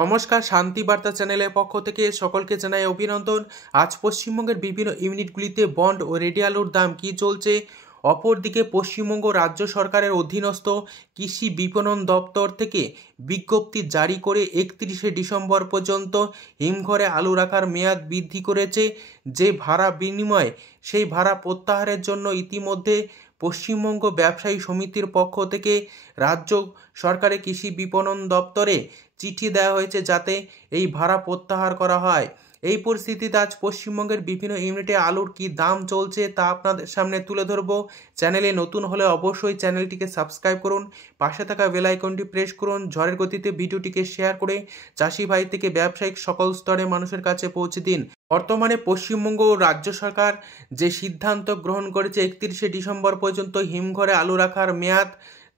নমস্কার, শান্তি বার্তা চ্যানেলের পক্ষ থেকে সকলকে জানাই অভিনন্দন। আজ পশ্চিমবঙ্গের বিভিন্ন ইউনিটগুলিতে বন্ড ও রেডি আলুর দাম কী চলছে। অপরদিকে পশ্চিমবঙ্গ রাজ্য সরকারের অধীনস্থ কৃষি বিপণন দপ্তর থেকে বিজ্ঞপ্তি জারি করে 31শে ডিসেম্বর পর্যন্ত হিমঘরে আলু রাখার মেয়াদ বৃদ্ধি করেছে। যে ভাড়া বিনিময়ে সেই ভাড়া প্রত্যাহারের জন্য ইতিমধ্যে পশ্চিমবঙ্গ ব্যবসায়ী সমিতির পক্ষ থেকে রাজ্য সরকারের কৃষি বিপণন দপ্তরে চিঠি দেওয়া হয়েছে যাতে এই ভাড়া প্রত্যাহার করা হয়। এই পরিস্থিতিতে আজ পশ্চিমবঙ্গের বিভিন্ন ইউনিটে আলুর কি দাম চলছে তা আপনাদের সামনে তুলে ধরবো। চ্যানেলে নতুন হলে অবশ্যই চ্যানেলটিকে সাবস্ক্রাইব করুন, পাশে থাকা বেল আইকনটি প্রেস করুন, ঝড়ের গতিতে ভিডিওটিকে শেয়ার করে চাষি ভাই থেকে ব্যবসায়িক সকল স্তরে মানুষের কাছে পৌঁছে দিন। বর্তমানে পশ্চিমবঙ্গ ও রাজ্য সরকার যে সিদ্ধান্ত গ্রহণ করেছে 31শে ডিসেম্বর পর্যন্ত হিমঘরে আলু রাখার মেয়াদ,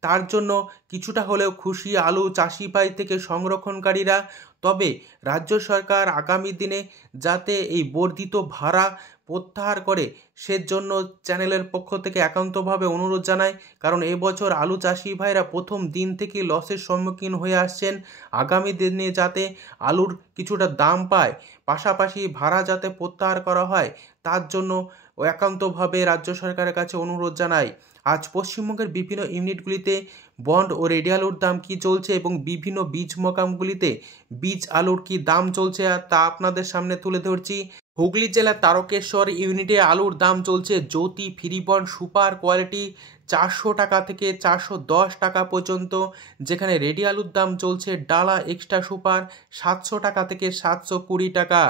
তার জন্য কিছুটা হলেও খুশি আলু চাষি ভাই থেকে সংরক্ষণকারীরা। তবে রাজ্য সরকার আগামী দিনে যাতে এই বর্ধিত ভাড়া প্রত্যাহার করে সেজন্য চ্যানেলের পক্ষ থেকে একান্তভাবে অনুরোধ জানায়, কারণ এবছর আলু চাষি ভাইরা প্রথম দিন থেকে লসের সম্মুখীন হয়ে আসছেন। আগামী দিনে যাতে আলুর কিছুটা দাম পায়, পাশাপাশি ভাড়া যাতে প্রত্যাহার করা হয়, তার জন্য একান্তভাবে রাজ্য সরকারের কাছে অনুরোধ জানায়। আজ পশ্চিমবঙ্গের বিভিন্ন ইউনিটগুলিতে বন্ড ও রেডি আলুর দাম কী চলছে এবং বিভিন্ন বীজ মোকামগুলিতে বীজ আলুর কী দাম চলছে তা আপনাদের সামনে তুলে ধরছি। হুগলি জেলার তারকেশ্বর ইউনিটে আলুর দাম চলছে জ্যোতি ফ্রিবন্ড সুপার কোয়ালিটি 400 টাকা থেকে 410 টাকা পর্যন্ত, যেখানে রেডি আলুর দাম চলছে ডালা এক্সট্রা সুপার 700 টাকা থেকে 720 টাকা।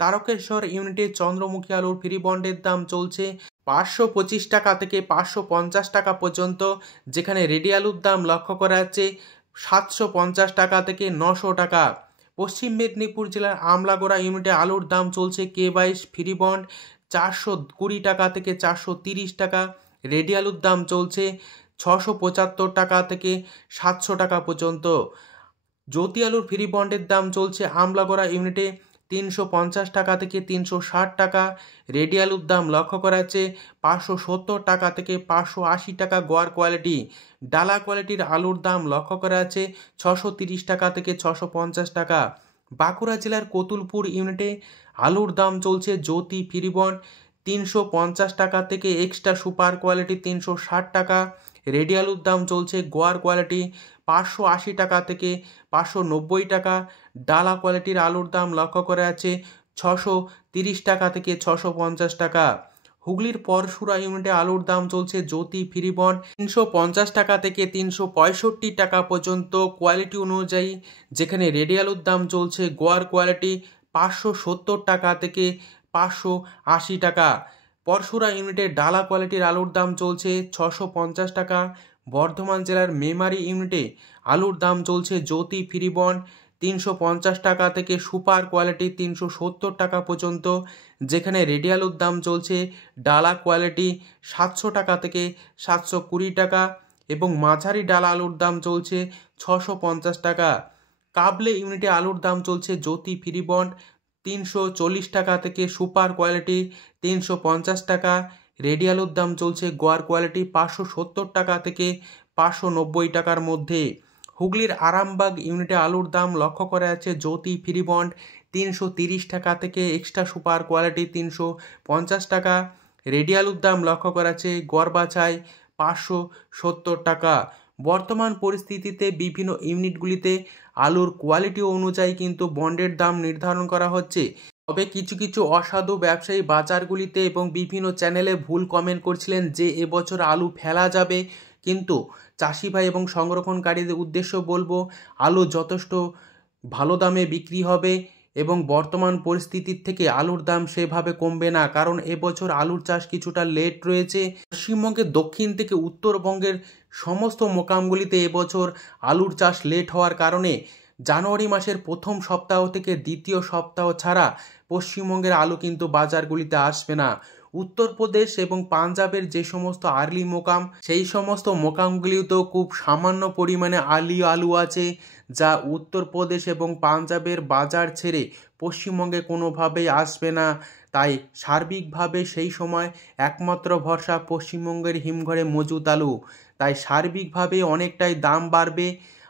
তারকেশ্বর ইউনিটে চন্দ্রমুখী আলুর ফ্রিবন্ডের দাম চলছে 525 টাকা থেকে 550 টাকা পর্যন্ত, যেখানে রেডি আলুর দাম লক্ষ্য করা যাচ্ছে 750 টাকা থেকে 900 টাকা। পশ্চিম মেদিনীপুর জেলার আমলাগোড়া ইউনিটে আলুর দাম চলছে K22 ফ্রিবন্ড 420 টাকা থেকে 430 টাকা। রেডি আলুর দাম চলছে 675 টাকা থেকে 700 টাকা পর্যন্ত। জ্যোতি আলুর ফ্রিবন্ডের দাম চলছে আমলাগোড়া ইউনিটে 350 টাকা থেকে 360 টাকা। রেডি আলুর দাম লক্ষ্য করা যাচ্ছে 570 টাকা থেকে 580 টাকা গোয়ার কোয়ালিটি। ডালা কোয়ালিটির আলুর দাম লক্ষ্য করা যাচ্ছে 630 টাকা থেকে 650 টাকা। বাঁকুড়া জেলার কতুলপুর ইউনিটে আলুর দাম চলছে জ্যোতি ফ্রিবন্ড 350 টাকা থেকে এক্সট্রা সুপার কোয়ালিটি 360 টাকা। রেডি আলুর দাম চলছে গোয়ার কোয়ালিটি 580 টাকা থেকে 590 টাকা। ডালা কোয়ালিটির আলুর দাম লক্ষ্য করা যাচ্ছে 630 টাকা থেকে 650 টাকা। হুগলির পরশুরা ইউনিটে আলুর দাম চলছে জ্যোতি ফ্রিবন্ড 350 টাকা থেকে 365 টাকা পর্যন্ত কোয়ালিটি অনুযায়ী, যেখানে রেডি আলুর দাম চলছে গোয়ার কোয়ালিটি 570 টাকা থেকে 580 টাকা। পরশুরা ইউনিটে ডালা কোয়ালিটির আলুর দাম চলছে 650 টাকা। বর্ধমান জেলার মেমারি ইউনিটে আলুর দাম চলছে জ্যোতি ফ্রিবন্ড 350 টাকা থেকে সুপার কোয়ালিটি 370 টাকা পর্যন্ত, যেখানে রেডি আলুর দাম চলছে ডালা কোয়ালিটি 700 টাকা থেকে 720 টাকা এবং মাঝারি ডালা আলুর দাম চলছে 650 টাকা। কাবলে ইউনিটে আলুর দাম চলছে জ্যোতি ফ্রিবন্ড 340 টাকা থেকে সুপার কোয়ালিটি 350 টাকা। রেডি আলুর দাম চলছে গোয়ার কোয়ালিটি 570 টাকা থেকে 590 টাকার মধ্যে। হুগলির আরামবাগ ইউনিটে আলুর দাম লক্ষ্য করা যাচ্ছে জ্যোতি ফ্রিবন্ড 330 টাকা থেকে এক্সট্রা সুপার কোয়ালিটি 350 টাকা। রেডি আলুর দাম লক্ষ্য করা যাচ্ছে গড়বাছাই 570 টাকা। বর্তমান পরিস্থিতিতে বিভিন্ন ইউনিটগুলিতে আলুর কোয়ালিটি অনুযায়ী কিন্তু বন্ডের দাম নির্ধারণ করা হচ্ছে। তবে কিছু কিছু অসাধু ব্যবসায়ী বাজারগুলিতে এবং বিভিন্ন চ্যানেলে ভুল কমেন্ট করছিলেন যে এবছর আলু ফেলা যাবে, কিন্তু চাষি ভাই এবং সংরক্ষণকারীদের উদ্দেশ্য বলবো আলু যথেষ্ট ভালো দামে বিক্রি হবে এবং বর্তমান পরিস্থিতির থেকে আলুর দাম সেভাবে কমবে না, কারণ এবছর আলুর চাষ কিছুটা লেট রয়েছে। পশ্চিমবঙ্গের দক্ষিণ থেকে উত্তরবঙ্গের সমস্ত মোকামগুলিতে এবছর আলুর চাষ লেট হওয়ার কারণে জানুয়ারি মাসের প্রথম সপ্তাহ থেকে দ্বিতীয় সপ্তাহ ছাড়া পশ্চিমবঙ্গের আলু কিন্তু বাজারগুলিতে আসবে না। উত্তরপ্রদেশ এবং পাঞ্জাবের যে সমস্ত আর্লি মোকাম, সেই সমস্ত মোকামগুলিতেও খুব সামান্য পরিমাণে আলু আছে, যা উত্তরপ্রদেশ এবং পাঞ্জাবের বাজার ছেড়ে পশ্চিমবঙ্গে কোনোভাবেই আসবে না। তাই সার্বিকভাবে সেই সময় একমাত্র ভরসা পশ্চিমবঙ্গের হিমঘরে মজুত আলু। তাই সার্বিকভাবে অনেকটাই দাম বাড়বে।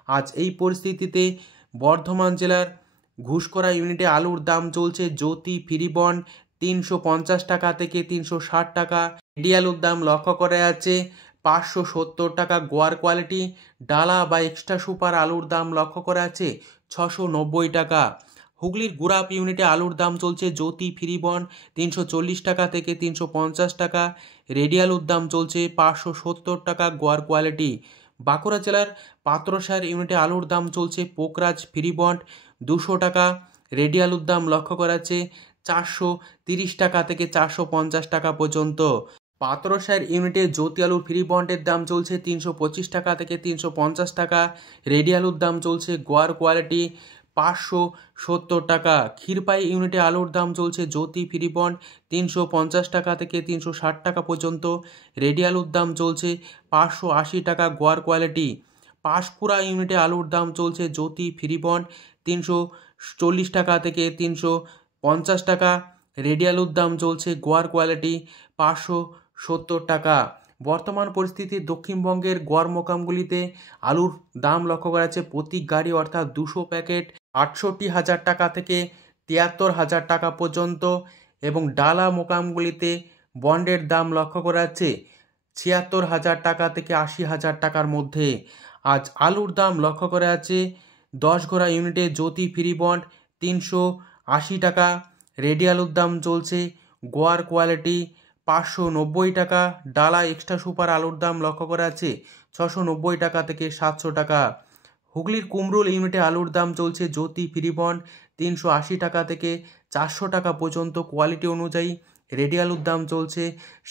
আজ এই পরিস্থিতিতে বর্ধমান জেলার ঘুষকরা ইউনিটে আলুর দাম চলছে জ্যোতি ফ্রি বন্ড 350 টাকা থেকে 360 টাকা। রেডি আলুর দাম লক্ষ্য করা যাচ্ছে 570 টাকা। গোয়ার কোয়ালিটি ডালা বা এক্সট্রা সুপার আলুর দাম লক্ষ্য করা যাচ্ছে 690 টাকা। হুগলির গুড়াপ ইউনিটে আলুর দাম চলছে জ্যোতি ফ্রি বন্ড 340 টাকা থেকে 350 টাকা। রেডি আলুর দাম চলছে 570 টাকা। গোয়ার কোয়ালিটি বাঁকুড়া জেলার পাত্রসার ইউনিটে আলুর দাম চলছে পোকরাজ ফ্রি বন্ড 200 টাকা। রেডি আলুর দাম লক্ষ্য করা যাচ্ছে 430 টাকা থেকে 450 টাকা পর্যন্ত। পাত্রসার ইউনিটে জ্যোতি আলুর ফ্রি বন্ডের দাম চলছে 325 টাকা থেকে 350 টাকা। রেডি আলুর দাম চলছে গোয়ার কোয়ালিটি 570 টাকা। ক্ষীরপাই ইউনিটে আলুর দাম চলছে জ্যোতি ফ্রি বন্ড 350 টাকা থেকে 360 টাকা পর্যন্ত। রেডি আলুর দাম চলছে 580 টাকা। গোয়ার কোয়ালিটি পাঁশকুড়া ইউনিটে আলুর দাম চলছে জ্যোতি ফ্রি বন্ড 340 টাকা থেকে 350 টাকা। রেডি আলুর দাম চলছে গোয়ার কোয়ালিটি 570 টাকা। বর্তমান পরিস্থিতি দক্ষিণবঙ্গের গড় মোকামগুলিতে আলুর দাম লক্ষ্য করা যাচ্ছে প্রতি গাড়ি অর্থাৎ 200 প্যাকেট 68,000 টাকা থেকে 73,000 টাকা পর্যন্ত এবং ডালা মোকামগুলিতে বন্ডের দাম লক্ষ্য করা যাচ্ছে 76,000 টাকা থেকে 80,000 টাকার মধ্যে। আজ আলুর দাম লক্ষ্য করা যাচ্ছে 10 ঘোড়া ইউনিটে জ্যোতি ফ্রি বন্ড 380 টাকা। রেডি আলুর দাম চলছে গোয়ার কোয়ালিটি 590 টাকা। ডালা এক্সট্রা সুপার আলুর দাম লক্ষ্য করা যাচ্ছে 690 টাকা থেকে 700 টাকা। হুগলির কুমরুল ইউনিটে আলুর দাম চলছে জ্যোতি ফ্রি বন্ড 380 টাকা থেকে 400 টাকা পর্যন্ত কোয়ালিটি অনুযায়ী। রেডি আলুর দাম চলছে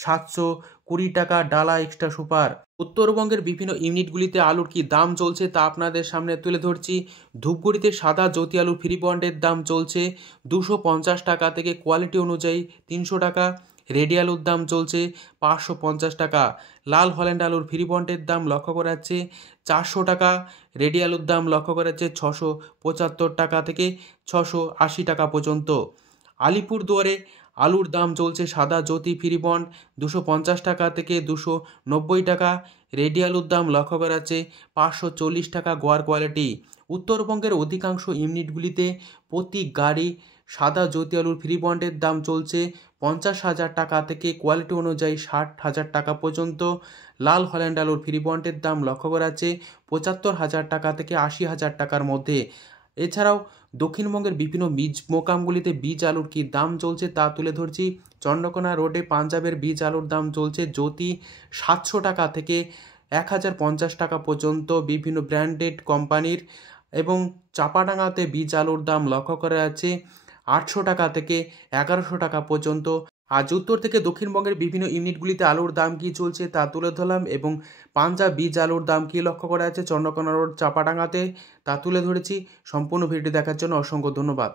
720 টাকা। ডালা এক্সট্রা সুপার। উত্তরবঙ্গের বিভিন্ন ইউনিটগুলিতে আলুর কি দাম চলছে তা আপনাদের সামনে তুলে ধরছি। ধূপগুড়িতে সাদা জ্যোতি আলুর ফ্রি বন্ডের দাম চলছে 250 টাকা থেকে কোয়ালিটি অনুযায়ী 300 টাকা। রেডি আলুর দাম চলছে 550 টাকা। লাল হল্যান্ড আলুর ফ্রি বন্ডের দাম লক্ষ্য করা যাচ্ছে 400 টাকা। রেডি আলুর দাম লক্ষ্য করা যাচ্ছে 675 টাকা থেকে 680 টাকা পর্যন্ত। আলিপুরদুয়ারে আলুর দাম চলছে সাদা জ্যোতি ফ্রি বন্ড 250 টাকা থেকে 290 টাকা। রেডি আলুর দাম লক্ষ্য করা যাচ্ছে 540 টাকা। গোয়ার কোয়ালিটি উত্তরবঙ্গের অধিকাংশ ইউনিটগুলিতে প্রতি গাড়ি সাদা জ্যোতি আলুর ফ্রি বন্ডের দাম চলছে 50,000 টাকা থেকে কোয়ালিটি অনুযায়ী 60,000 টাকা পর্যন্ত। লাল হল্যান্ড আলুর ফ্রি বন্ডের দাম লক্ষ্য করা যাচ্ছে 75,000 টাকা থেকে 80,000 টাকার মধ্যে। এছাড়াও দক্ষিণবঙ্গের বিভিন্ন বীজ মোকামগুলিতে বীজ আলুর কি দাম চলছে তা তুলে ধরছি। চন্দ্রকোনা রোডে পাঞ্জাবের বীজ আলুর দাম চলছে জ্যোতি 700 টাকা থেকে 1050 টাকা পর্যন্ত বিভিন্ন ব্র্যান্ডেড কোম্পানির এবং চাপাডাঙ্গাতে বীজ আলুর দাম লক্ষ্য করা যাচ্ছে 800 টাকা থেকে 1100 টাকা পর্যন্ত। আজ উত্তর থেকে দক্ষিণবঙ্গের বিভিন্ন ইউনিটগুলিতে আলুর দাম কী চলছে তা তুলে ধরলাম এবং পাঞ্জাব বীজ আলুর দাম কী লক্ষ্য করা যাচ্ছে চন্দ্রকোনা রোড চাপাডাঙ্গাতে তা তুলে ধরেছি। সম্পূর্ণ ভিডিওটি দেখার জন্য অসংখ্য ধন্যবাদ।